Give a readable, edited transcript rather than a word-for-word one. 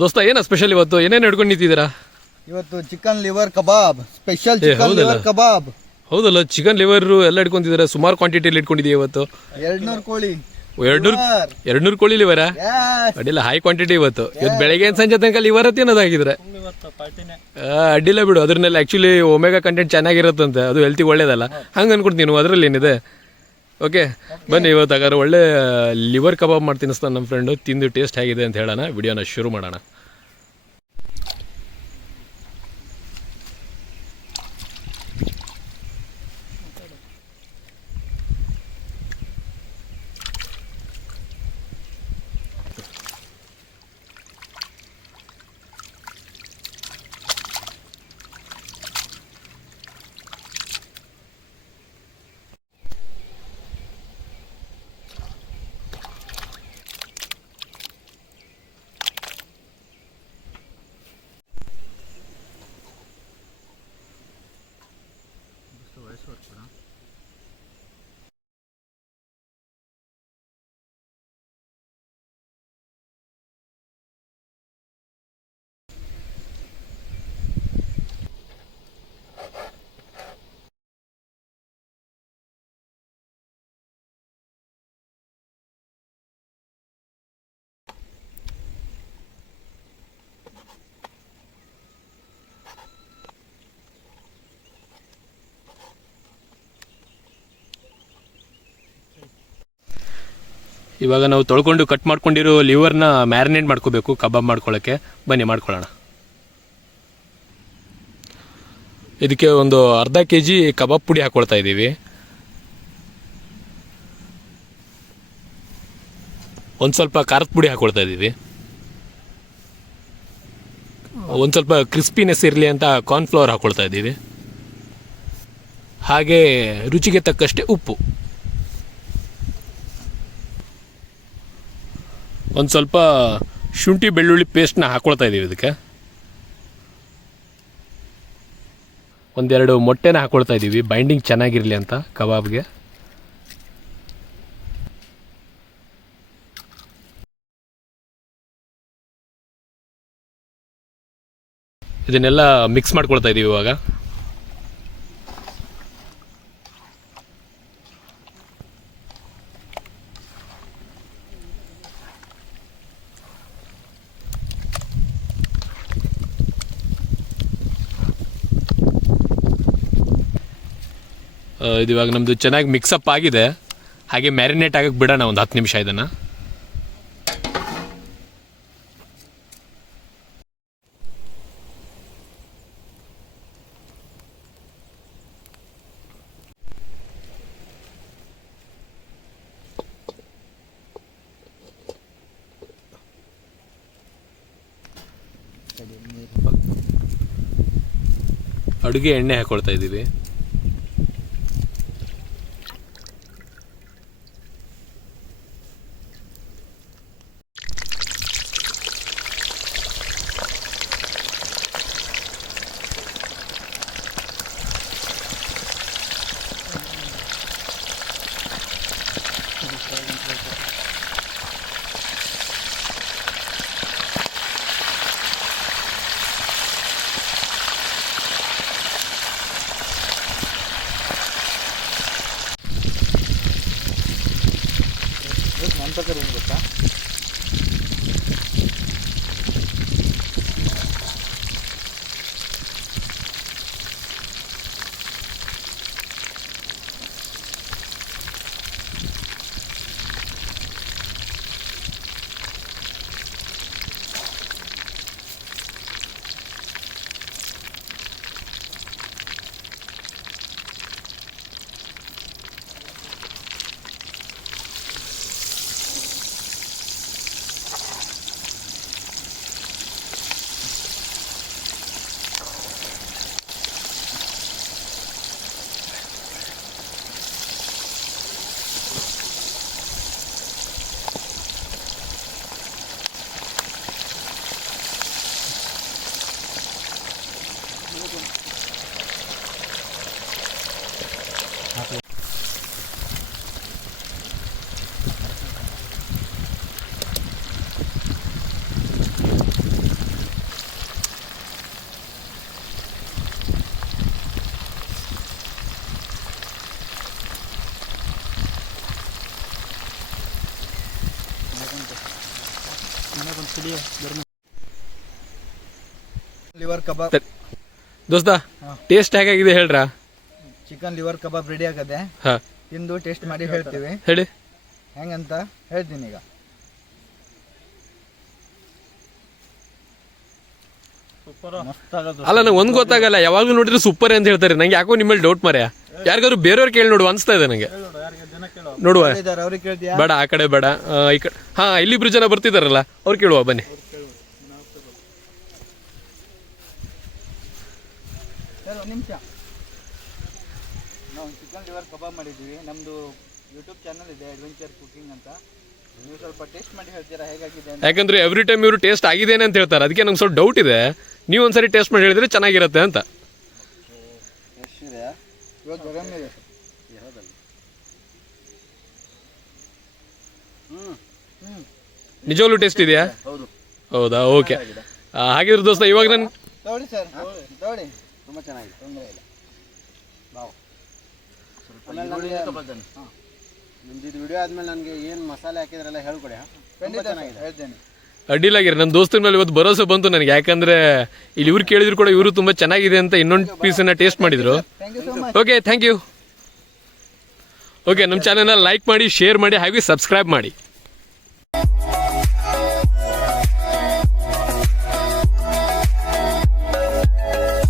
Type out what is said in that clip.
ದೋಸ್ತ ಏನ ಸ್ಪೆಷಲ್ ಇವತ್ತು? ಏನೇನು ಹಿಡ್ಕೊಂಡು ನಿಂತಿದ್ದೀರಾ? ಇವತ್ತು ಚಿಕನ್ ಲಿವರ್ ಕಬಾಬ್, ಸ್ಪೆಷಲ್ ಚಿಕನ್ ಲಿವರ್ ಕಬಾಬ್. ಹೌದಲ್ಲ, ಚಿಕನ್ ಲಿವರ್ ಎಲ್ಲ ಇಟ್ಕೊಂಡಿದ್ದಾರೆ. ಸುಮಾರು ಕ್ವಾಂಟಿಟಿಯಲ್ಲಿ ಇಟ್ಕೊಂಡಿದ್ದೀವಿ ಇವತ್ತು. 200 ಕೋಳಿ, 200 ಕೋಳಿ ಲಿವರ ಅಡ್ಡಿಲ್ಲ, ಹೈ ಕ್ವಾಂಟಿಟಿ ಇವತ್ತು. ಬೆಳಗ್ಗೆ ಸಂಜೆ ತನಕ ಲಿವರ್ ತಿನ್ನೋದಾಗಿದ್ರೆ ಅಡ್ಡಿಲ್ಲ ಬಿಡು. ಅದ್ರನ್ನೆಲ್ಲ ಆಕ್ಚುಲಿ ಒಮೆಗಾ ಕಂಟೆಂಟ್ ಚೆನ್ನಾಗಿರುತ್ತಂತೆ, ಅದು ಹೆಲ್ತಿಗೆ ಒಳ್ಳೇದಲ್ಲ, ಹಂಗೆ ಅನ್ಕೊಡ್ತೀನಿ. ನೀವು ಅದರಲ್ಲಿ ಏನಿದೆ. ಓಕೆ ಬನ್ನಿ, ಇವತ್ತು ಹಾಗಾದ್ರೆ ಒಳ್ಳೆ ಲಿವರ್ ಕಬಾಬ್ ಮಾಡಿ ತಿನ್ನಿಸ್ತಾನೆ ನಮ್ಮ ಫ್ರೆಂಡು. ತಿಂದು ಟೇಸ್ಟ್ ಹೇಗಿದೆ ಅಂತ ಹೇಳೋಣ, ವಿಡಿಯೋನ ಶುರು ಮಾಡೋಣ. ಇವಾಗ ನಾವು ತೊಳ್ಕೊಂಡು ಕಟ್ ಮಾಡ್ಕೊಂಡಿರೋ ಲಿವರ್ನ ಮ್ಯಾರಿನೇಟ್ ಮಾಡ್ಕೋಬೇಕು ಕಬಾಬ್ ಮಾಡ್ಕೊಳ್ಳೋಕ್ಕೆ. ಬನ್ನಿ ಮಾಡ್ಕೊಳ್ಳೋಣ. ಇದಕ್ಕೆ ಒಂದು ಅರ್ಧ kg ಕಬಾಬ್ ಪುಡಿ ಹಾಕ್ಕೊಳ್ತಾ ಇದ್ದೀವಿ. ಒಂದು ಸ್ವಲ್ಪ ಖಾರದ ಪುಡಿ ಹಾಕ್ಕೊಳ್ತಾ ಇದ್ದೀವಿ. ಒಂದು ಸ್ವಲ್ಪ ಕ್ರಿಸ್ಪಿನೆಸ್ ಇರಲಿ ಅಂತ ಕಾರ್ನ್ಫ್ಲವರ್ ಹಾಕ್ಕೊಳ್ತಾ ಇದ್ದೀವಿ. ಹಾಗೆ ರುಚಿಗೆ ತಕ್ಕಷ್ಟೇ ಉಪ್ಪು. ಒಂದು ಸ್ವಲ್ಪ ಶುಂಠಿ ಬೆಳ್ಳುಳ್ಳಿ ಪೇಸ್ಟ್ನ ಹಾಕ್ಕೊಳ್ತಾ ಇದ್ದೀವಿ. ಇದಕ್ಕೆ ಒಂದೆರಡು ಮೊಟ್ಟೆನ ಹಾಕ್ಕೊಳ್ತಾ ಇದ್ದೀವಿ, ಬೈಂಡಿಂಗ್ ಚೆನ್ನಾಗಿರಲಿ ಅಂತ ಕಬಾಬ್ಗೆ. ಇದನ್ನೆಲ್ಲ ಮಿಕ್ಸ್ ಮಾಡ್ಕೊಳ್ತಾ ಇದ್ದೀವಿ ಇವಾಗ. ಇದು ಇವಾಗ ನಮ್ಮದು ಚೆನ್ನಾಗಿ ಮಿಕ್ಸಪ್ ಆಗಿದೆ. ಹಾಗೆ ಮ್ಯಾರಿನೇಟ್ ಆಗಕ್ಕೆ ಬಿಡೋಣ ಒಂದು 10 ನಿಮಿಷ ಇದನ್ನು. ಅಡುಗೆ ಎಣ್ಣೆ ಹಾಕ್ಕೊಳ್ತಾ ಇದ್ದೀವಿ. ಗೊತ್ತಾ? ಲಿವರ್ ಕಬಾಬ್ ದೋಸ್ತ ಟೇಸ್ಟ್ ಹೇಗಾಗಿದೆ ಹೇಳ್ರಾ? ಚಿಕನ್ ಲಿವರ್ ಕಬಾಬ್ ರೆಡಿ ಆಗದೆ. ಹಾ, ತಿಂದು ಟೇಸ್ಟ್ ಮಾಡಿ ಹೇಳ್ತೀವಿ. ಹೇಳಿ. ಹೆಂಗಂತ ಹೇಳ್ತೀನಿ ಈಗ. ಅಲ್ಲ, ನಂಗೆ ಒಂದ್ ಗೊತ್ತಾಗಲ್ಲ, ಯಾವಾಗ್ಲೂ ನೋಡಿದ್ರೆ ಸೂಪರ್ ಅಂತ ಹೇಳ್ತಾರೆ. ನಂಗೆ ಯಾಕೋ ನಿಮ್ಮಲ್ಲಿ ಡೌಟ್ ಮರ್ಯಾ. ಯಾರಿಗಾದ್ರು ಬೇರೆಯವ್ರು ಕೇಳಿ ನೋಡುವ ಅನ್ಸ್ತಾ ಇದೆ ನಂಗೆ. ನೋಡುವ, ಅವ್ರಿಗೆ ಕೇಳ್ತೀಯಾ? ಬೇಡ, ಆ ಕಡೆ ಬೇಡ, ಈ ಕಡೆ. ಹಾ, ಇಲ್ಲಿ ಜನ ಬರ್ತಿದಾರಲ್ಲ, ಅವ್ರು ಕೇಳುವ ಬನ್ನಿ. ಒಂದು ನಿಮಿಷ. ನಾವು ಚಿಕನ್ ಲಿವರ್ ಕಬಾಬ್ ಮಾಡಿದ್ದೀವಿ. ನಮ್ಮದು ಯೂಟ್ಯೂಬ್ ಚಾನಲ್ ಇದೆ, ಅಡ್ವೆಂಚರ್ ಕುಕಿಂಗ್ ಅಂತ. ನೀವು ಸ್ವಲ್ಪ ಟೇಸ್ಟ್ ಮಾಡಿ ಹೇಳ್ತೀರಾ ಹೇಗಾಗಿದೆ ಅಂತ? ಯಾಕಂದ್ರೆ ಎವ್ರಿ ಟೈಮ್ ಇವರು ಟೇಸ್ಟ್ ಆಗಿದ್ದೇನೆ ಅಂತ ಹೇಳ್ತಾರೆ. ಅದಕ್ಕೆ ನಂಗೆ ಸ್ವಲ್ಪ ಡೌಟ್ ಇದೆ. ನೀವು ಒಂದ್ಸರಿ ಟೇಸ್ಟ್ ಮಾಡಿ ಹೇಳಿದ್ರೆ ಚೆನ್ನಾಗಿರುತ್ತೆ ಅಂತ. ಎಷ್ಟಿದೆ? ಇವಾಗ ಗರಂ ಇದೆ. ನಿಜವಾಗ್ಲೂ ಟೇಸ್ಟ್ ಇದೆಯಾ? ಹೌದಾ? ಓಕೆ. ಹಾಗಿದ್ರೆ ದೋಸ್ತ, ಇವಾಗ ನಾನು ನೋಡಿ ಸರ್, ನೋಡಿ, ತುಂಬ ಚೆನ್ನಾಗಿದೆ, ತೊಂದರೆ ಇಲ್ಲ. ನಿಮ್ದು ಇದು ವಿಡಿಯೋ ಆದ್ಮೇಲೆ ನನಗೆ ಏನು ಮಸಾಲೆ ಹಾಕಿದ್ರೆಲ್ಲ ಹೇಳ್ಕೊಡಿ. ಖಂಡಿತ ಹೇಳ್ತೇನೆ. ಅಡ್ಡಿಲಾಗಿರಿ. ನನ್ನ ದೋಸ್ತರ ಮೇಲೆ ಇವತ್ತು ಭರೋಸೆ ಬಂತು ನನಗೆ. ಯಾಕಂದ್ರೆ ಇಲ್ಲಿ ಇವ್ರು ಕೇಳಿದ್ರು ಕೂಡ ಇವರು ತುಂಬಾ ಚೆನ್ನಾಗಿದೆ ಅಂತ ಇನ್ನೊಂದು ಪೀಸನ್ನ ಟೇಸ್ಟ್ ಮಾಡಿದ್ರು. Thank you so much. Okay, thank you. Okay, ನಮ್ಮ ಚಾನಲ್ನ ಲೈಕ್ ಮಾಡಿ, ಶೇರ್ ಮಾಡಿ, ಹಾಗೆ ಸಬ್ಸ್ಕ್ರೈಬ್ ಮಾಡಿ.